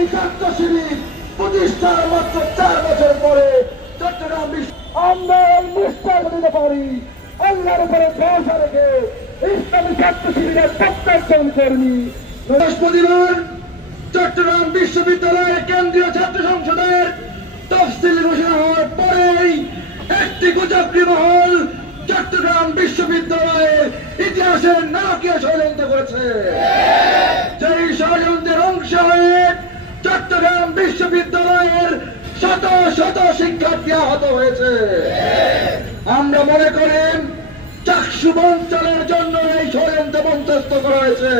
এই ছাত্র শিবির প্রতিষ্ঠার মাত্র 4 বছর পরে চট্টগ্রাম আমরা নিষ্ঠা দিতে পারি আল্লাহর উপরে ভরসা রেখে ইসলামী ছাত্র শিবিরের প্রত্যেকজন কর্মী বৃহস্পতিবার চট্টগ্রাম বিশ্ববিদ্যালয়ের কেন্দ্রীয় ছাত্র সংসদের তফসিল ঘোষণা হওয়ার পরেই একটি কুচক্রী মহল চট্টগ্রাম বিশ্ববিদ্যালয়ের ইতিহাসের নারকীয় ষড়যন্ত্র করেছে। যেই ষড়যন্ত্রের অংশ হয়ে চট্টগ্রাম বিশ্ববিদ্যালয়ের শত শত শিক্ষার্থী আহত হয়েছে। আমরা মনে করেন চাকসু বঞ্চনার জন্য এই ষড়যন্ত্র মঞ্চস্থ করা হয়েছে।